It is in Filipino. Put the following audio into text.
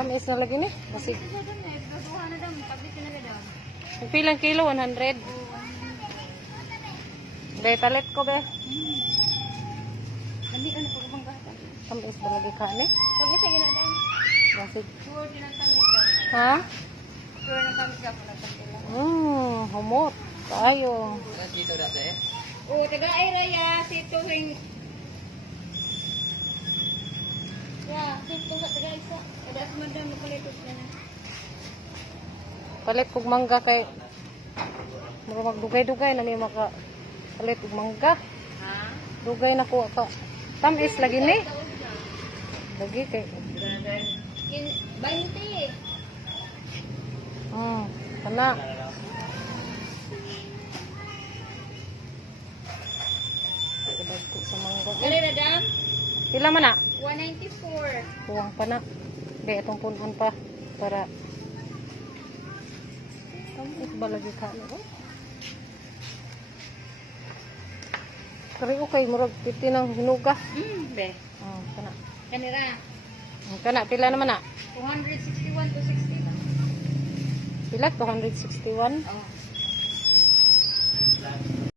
Tamis na lagi ni. Kasi Ito sa dun eh. Duduha na daw. Pablit na daw. pilang kilo 100. Be palit ko be. Lami ano pagkabangkatan. Tamis ba lagi ka ni? Pag isa ginadaan. Kasi Sure din ang tamis daw. ha? Sure ng tamis daw. Humot. Tayo. Dito dati. Oo, taga-ay raya. Sito ring... Ya, sito sa taga-isa. Kada sa madam, napalitot na na. Palit kog mangga kay mura magdugay-dugay na may maka palit kog mangga. Ha? Dugay na ko ka. Tamis lagi ni. Lagi kay 20. kana. Kadag ko sa mangga. Kali na dam? Pila man na? 194. Tuwang pa na. Be atong punon pa para tamis ba lagi ka no? Kari okay murag piti ng hinuga. Be. Kana. Kanira. Kana pila naman na? 261 to 60 ba? Pila 261. Oh.